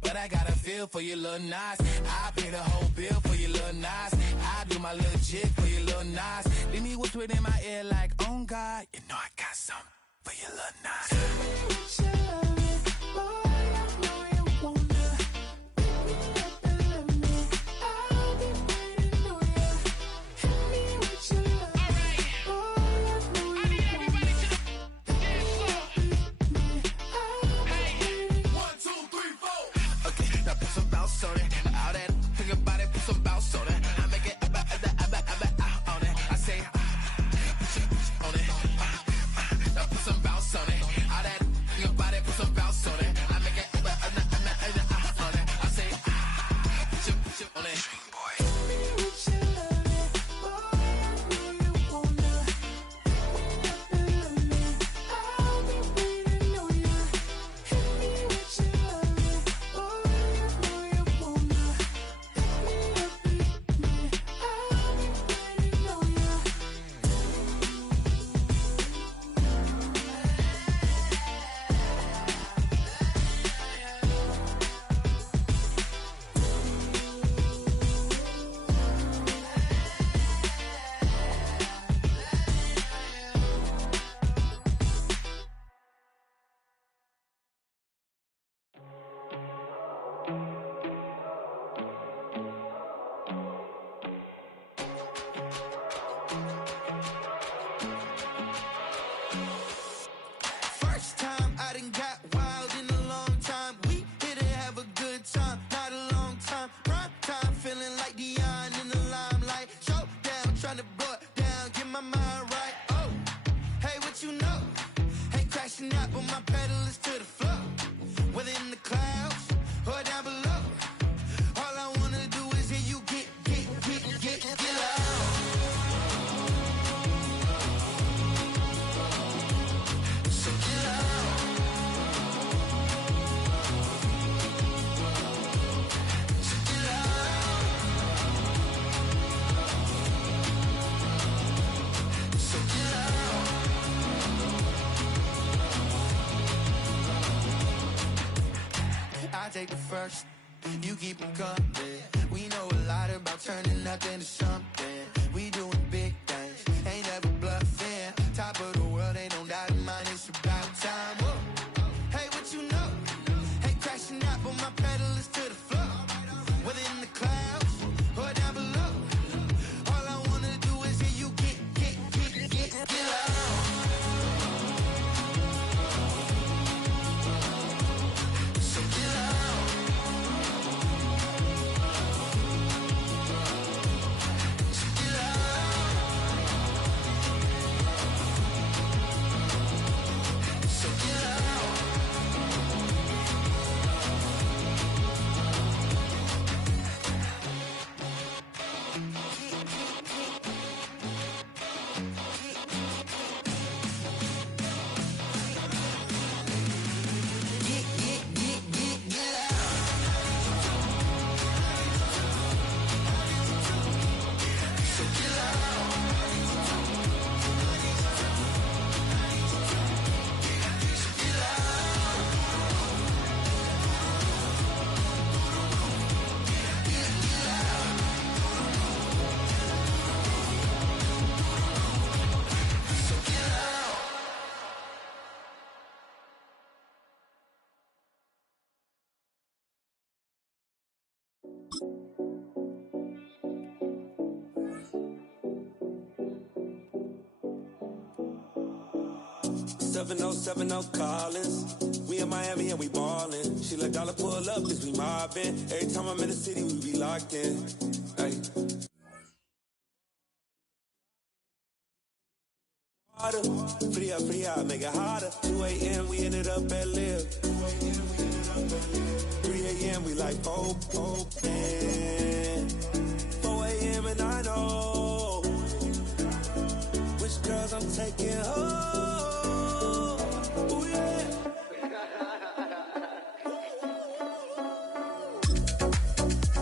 but I got a feel for you little nice. I pay the whole bill for you little nice. I do my little jig for you little nice. Then he whispered in my ear like, oh God, you know I got something for you little nice. pedals to the floor. Whether in the clouds or down below. All I wanna do is hear you get loud. So get loud. So get loud. So get loud. I take the first, you keep it coming. We know a lot about turning nothing to something. We doing big things, ain't never bluffing. Top of the world, ain't no doubt in mine, it's about time. Whoa. Hey, what you know? Hey, crashing out, but my pedal is to the floor. Whether in the clouds or down below. All I wanna do is hear you get loud. So get loud. So get loud. So get loud. Get loud. So get loud. So get loud. So get loud. Seven oh Collins. We in Miami and we ballin'. She let dollar pull up cause we mobbin'. Every time I'm in the city, we be locked in. Ay. Harder. Free up, make it harder. 2 a.m. we ended up at Live. 3 a.m. we like hope, and 4 a.m. and I know which girls I'm taking home. Ooh, yeah.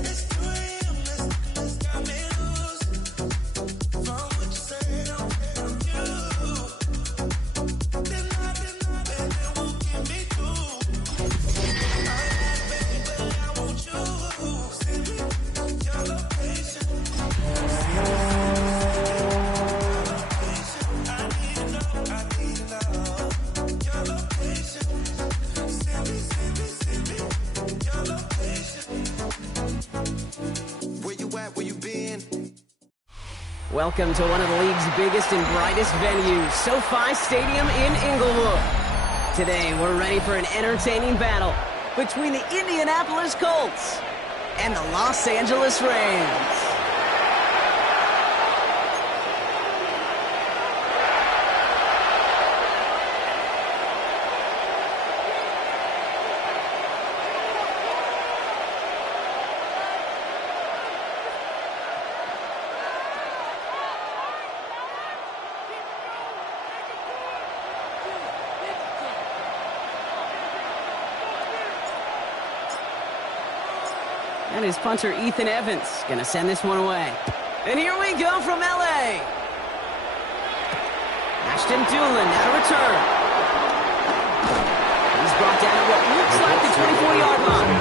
It's 2 a.m. Let's got me loose. From what you said, I'm you. Then it won't get me through. I ain't bad, but I want you. Send me your location. I need to know your location. Send me your location. Where you at? Where you been? Welcome to one of the league's biggest and brightest venues, SoFi Stadium in Inglewood. Today, we're ready for an entertaining battle between the Indianapolis Colts and the Los Angeles Rams. And his punter, Ethan Evans, gonna send this one away. And here we go from L.A. Ashton Doolin at a return. He's brought down at what looks like the 24-yard line.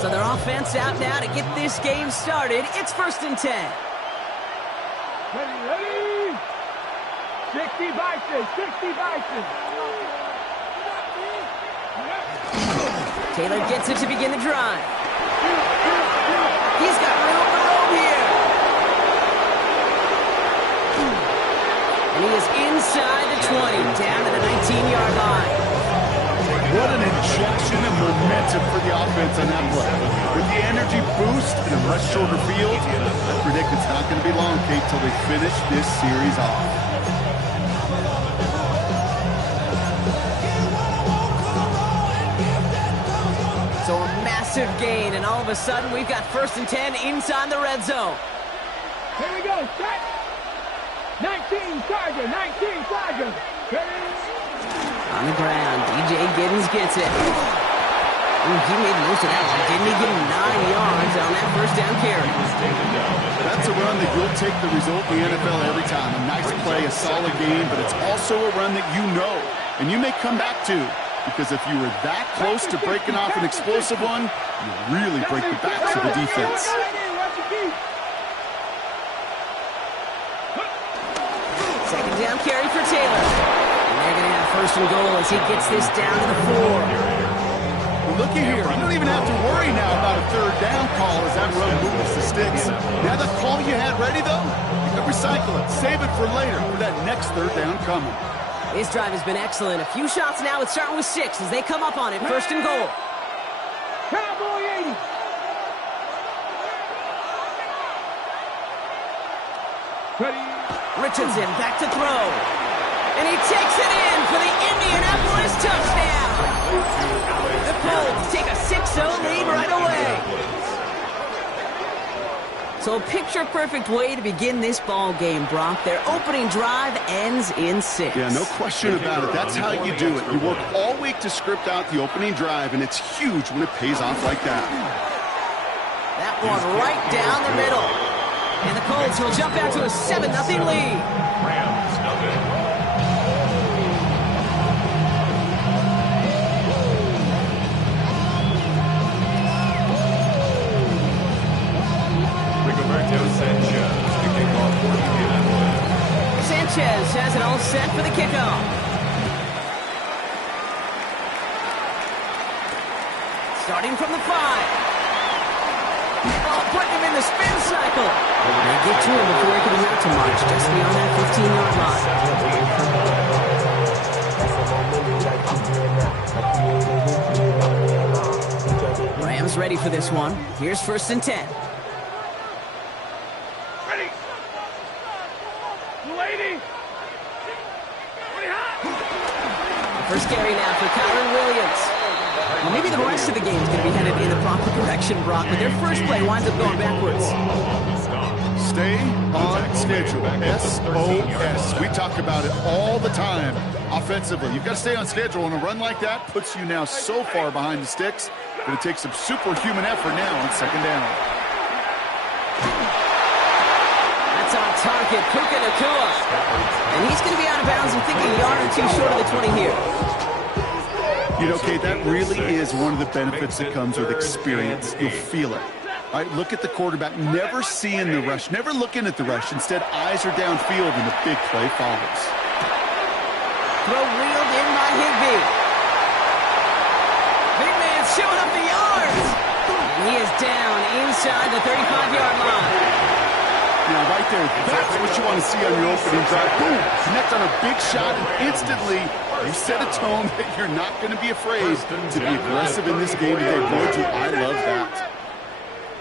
So their offense out now to get this game started. It's 1st and 10. Ready? 60 Bison, 60 Bison. Taylor gets it to begin the drive. He's got room here. And he is inside the 20, down to the 19-yard line. What an injection of momentum for the offense on that play. With the energy boost and a much shorter field, I predict it's not going to be long, Kate, till they finish this series off. So a massive gain, and all of a sudden we've got 1st and 10 inside the red zone. Here we go, set. 19 Charger, 19 Charger. Ready? On the ground, DJ Giddens gets it. Ooh, he made most of that one, didn't he? Get him 9 yards on that 1st down carry. That's a run that you'll take the result in the NFL every time. A nice play, a solid game, but it's also a run that you know, and you may come back to. Because if you were that close to breaking off an explosive one, you really break the backs of the defense. 2nd down carry for Taylor. And they're going to have 1st and goal as he gets this down to the 4. Well, looky here. You don't even have to worry now about a 3rd down call as that run moves the sticks. Now the call you had ready, though, you can recycle it. Save it for later for that next 3rd down coming. This drive has been excellent. A few shots now. It's starting with 6 as they come up on it. 1st and goal. Cowboy 80. Ready? Richardson back to throw. And he takes it in for the Indianapolis touchdown. The Colts take a 6-0 lead right away. So a picture-perfect way to begin this ball game, Brock. Their opening drive ends in 6. Yeah, no question about it. That's how you do it. You work all week to script out the opening drive, and it's huge when it pays off like that. That one right down the middle. And the Colts will jump out to a 7-0 lead. Rams, nothing. Sanchez has it all set for the kickoff. Starting from the 5. Oh, putting him in the spin cycle. They get to him before he can amount to much, just beyond that 15-yard line. Rams ready for this one. Here's 1st and 10. First carry now for Kyron Williams. Well, maybe the rest of the game is going to be headed in the proper direction, Brock, but their first play winds up going backwards. Stay on schedule. SOS. We talk about it all the time offensively. You've got to stay on schedule, and a run like that puts you now so far behind the sticks that it takes some superhuman effort now on 2nd down. That's on target, Puka Nacua. And he's going to be out of bounds, I think, a yard or 2 short of the 20 here. You know, Kate, that really is one of the benefits that comes with experience. You'll feel it. All right, look at the quarterback, never seeing the rush, never looking at the rush. Instead, eyes are downfield, and the big play follows. Throw reeled in by Higbee. Big man showing up the yards. And he is down inside the 35-yard line. Now, right there, that's what you want to see on your opening drive. Boom! Connect on a big shot, and instantly you set a tone that you're not going to be afraid to be aggressive in this game today. Boy, do I love that.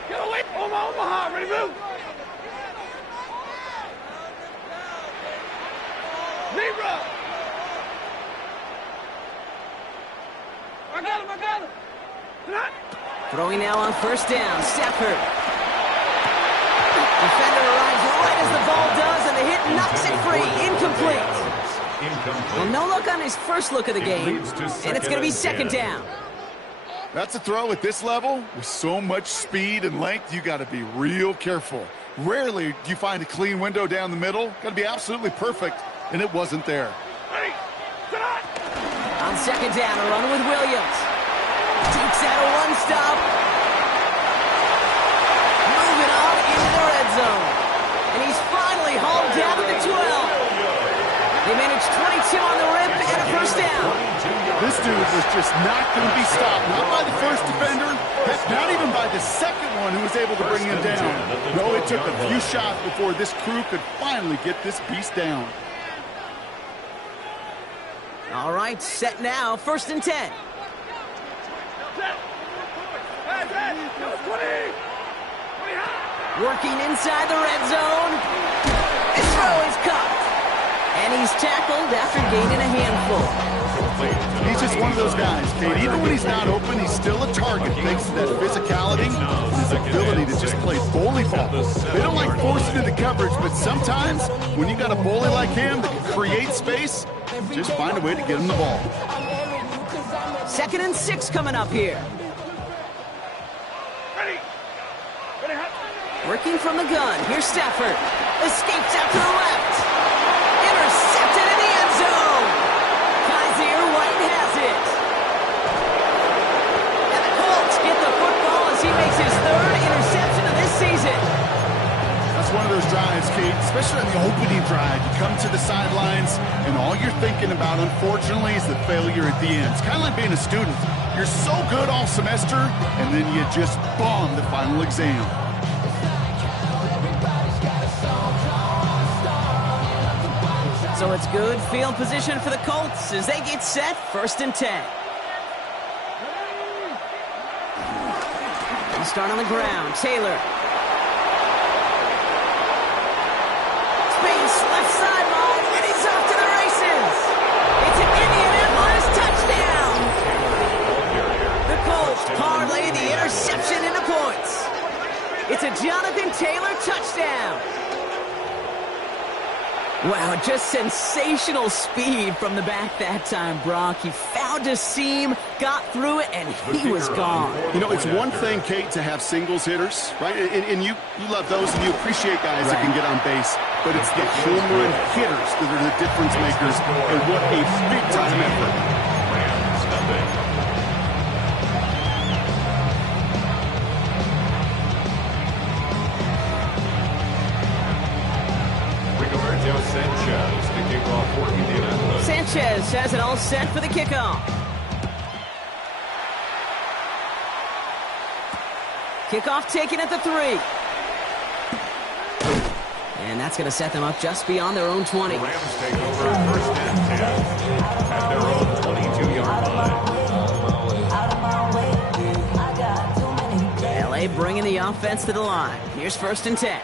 Get away! Omaha, ready, move! Libra! I got him! Throwing now on 1st down, Stafford. Defender arrives right as the ball does, and the hit knocks it free. Incomplete. Well, no look on his first look of the game, and it's going to be 2nd down. That's a throw at this level. With so much speed and length, you got to be real careful. Rarely do you find a clean window down the middle. Got to be absolutely perfect, and it wasn't there. On 2nd down, a run with Williams. Takes out a one-stop. Moving on into the red zone. And he's finally hauled down to the 12. They managed 22 on the rip and a 1st down. This dude was just not going to be stopped. Not by the first defender. Heck, not even by the second one who was able to bring him down. No, it took a few shots before this crew could finally get this beast down. All right, set now, 1st and 10. Working inside the red zone. His throw is caught. And he's tackled after gaining a handful. He's just one of those guys, Kate. Even when he's not open, he's still a target thanks to that physicality and his ability to just play bully ball. They don't like forcing into coverage, but sometimes when you got a bully like him that can create space, just find a way to get him the ball. 2nd and 6 coming up here. Working from the gun. Here's Stafford. Escapes out to the left. Intercepted in the end zone. Kaiser White has it. And the Colts get the football as he makes his 3rd interception of this season. That's one of those drives, Kate, especially on the opening drive. You come to the sidelines, and all you're thinking about, unfortunately, is the failure at the end. It's kind of like being a student. You're so good all semester, and then you just bomb the final exam. So it's good field position for the Colts as they get set, 1st and 10. They start on the ground. Taylor. Space, left sideline, and he's off to the races. It's an Indianapolis touchdown. The Colts parlay the interception into points. It's a Jonathan Taylor touchdown. Wow, just sensational speed from the back that time, Brock. He found a seam, got through it, and he was gone. You know, it's one thing, Kate, to have singles hitters, right? And you love those, and you appreciate guys that can get on base. But it's the home run hitters that are the difference makers, and what a big-time effort. Rams, nothing. Sanchez to kick off for Indianapolis. Sanchez has it all set for the kickoff. Kickoff taken at the 3. And that's going to set them up just beyond their own 20. The Rams take over 1st and 10 at their own 22-yard line. LA bringing the offense to the line. Here's 1st and 10.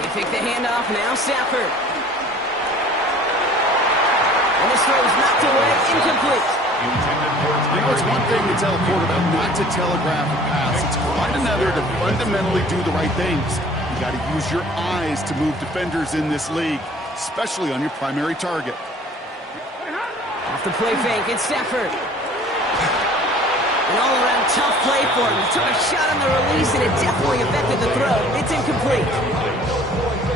They take the handoff now, Stafford. And this throw is knocked away, incomplete. You know, it's one thing to tell a quarterback not to telegraph a pass. It's quite another to fundamentally do the right things. You got to use your eyes to move defenders in this league, especially on your primary target. Off the play fake, it's Stafford. An all-around tough play for him. He took a shot on the release, and it definitely affected the throw. It's incomplete.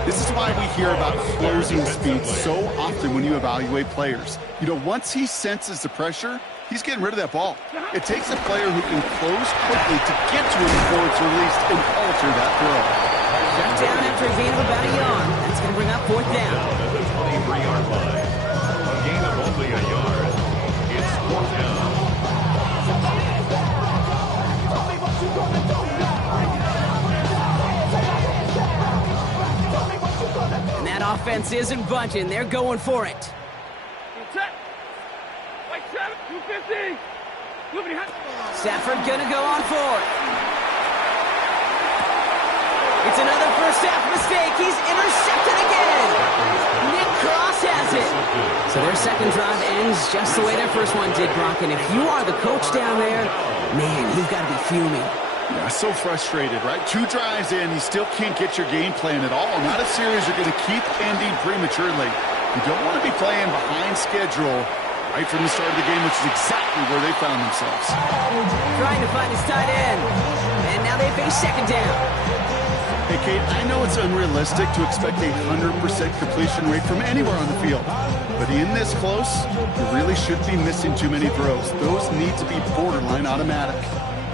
This is why we hear about closing speed so often when you evaluate players. You know, once he senses the pressure, he's getting rid of that ball. It takes a player who can close quickly to get to him before it's released and alter that throw. Shut down after a gain of about a yard. That's going to bring up 4th down. At the 23-yard line. A gain of only a yard. It's 4th down. And that offense isn't budging. They're going for it. Stafford gonna go on 4th. It's another first half mistake. He's intercepted again. Nick Cross has it. So their second drive ends just the way their first one did, Brock. And if you are the coach down there, man, you've got to be fuming. Yeah, so frustrated, right? 2 drives in, you still can't get your game plan at all. Not a series you're going to keep ending prematurely. You don't want to be playing behind schedule right from the start of the game, which is exactly where they found themselves. Trying to find his tight end. And now they face 2nd down. Hey, Kate, I know it's unrealistic to expect a 100% completion rate from anywhere on the field. But in this close, you really shouldn't be missing too many throws. Those need to be borderline automatic.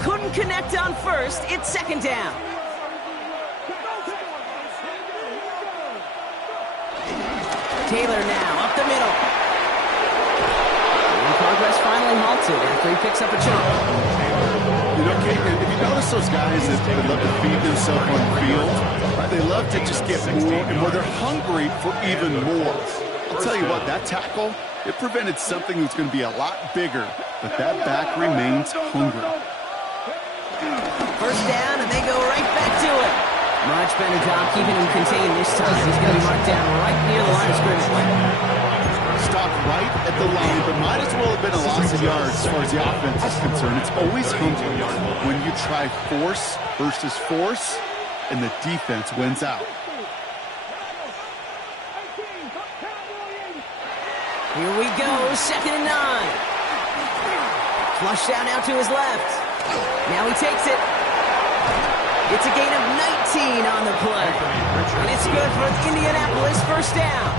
Couldn't connect on 1st. It's 2nd down. Taylor now up the middle. And progress finally halted after he picks up a chunk. You know, Kate, if you notice those guys that love to feed themselves on the field, right, they love to just get more and more. They're hungry for even more. I'll tell you what, that tackle, it prevented something that's going to be a lot bigger, but that back remains hungry. First down, and they go right back to it. Much better job keeping him contained this time. He's going to be marked down right near the line of scrimmage. Stopped right at the line, but might as well have been a loss of yards as far as the offense is concerned. It's always humbling when you try force versus force, and the defense wins out. Here we go, 2nd and 9. Flushed out now to his left. Now he takes it. It's a gain of 19 on the play. And it's good for Indianapolis, first down.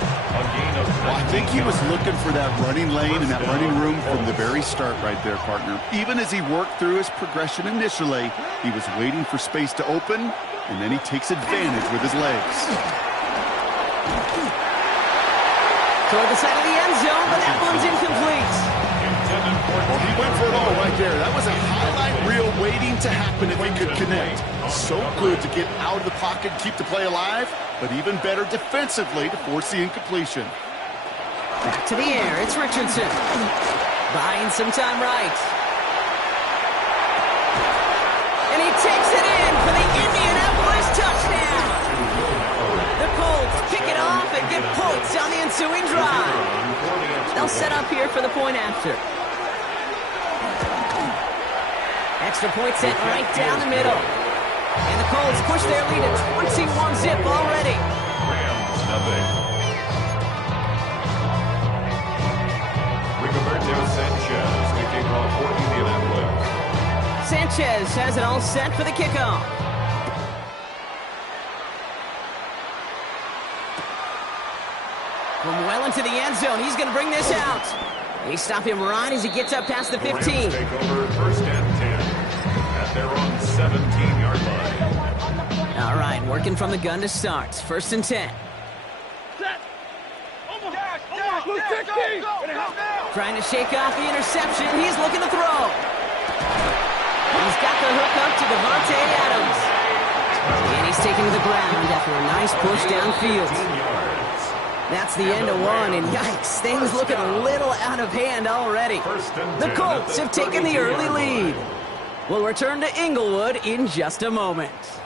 Well, I think he was looking for that running lane and that running room from the very start right there, partner. Even as he worked through his progression initially, he was waiting for space to open, and then he takes advantage with his legs. Toward the side of the end zone, but that one's incomplete. Well, he went for it all right there. That was a highlight reel waiting to happen if he could connect. So good to get out of the pocket and keep the play alive, but even better defensively to force the incompletion. Back to the air, it's Richardson. Buying some time right. And he takes it in for the Indianapolis touchdown. The Colts pick it off and get points on the ensuing drive. They'll set up here for the point after. Extra point set right down the middle. And the Colts push their lead at 21-zip already. Rams, nothing. Rigoberto Sanchez, the kickoff for Indianapolis. Sanchez has it all set for the kickoff. From well into the end zone, he's going to bring this out. They stop him right as he gets up past the 15. Rams take over 1st and 10 at their own 17-yard line. All right, working from the gun to start. 1st and 10. Trying to shake off the interception. He's looking to throw. He's got the hook up to Devontae Adams. And he's taken to the ground after a nice push downfield. That's the end of one, and yikes, things looking a little out of hand already. The Colts have taken the early lead. We'll return to Inglewood in just a moment.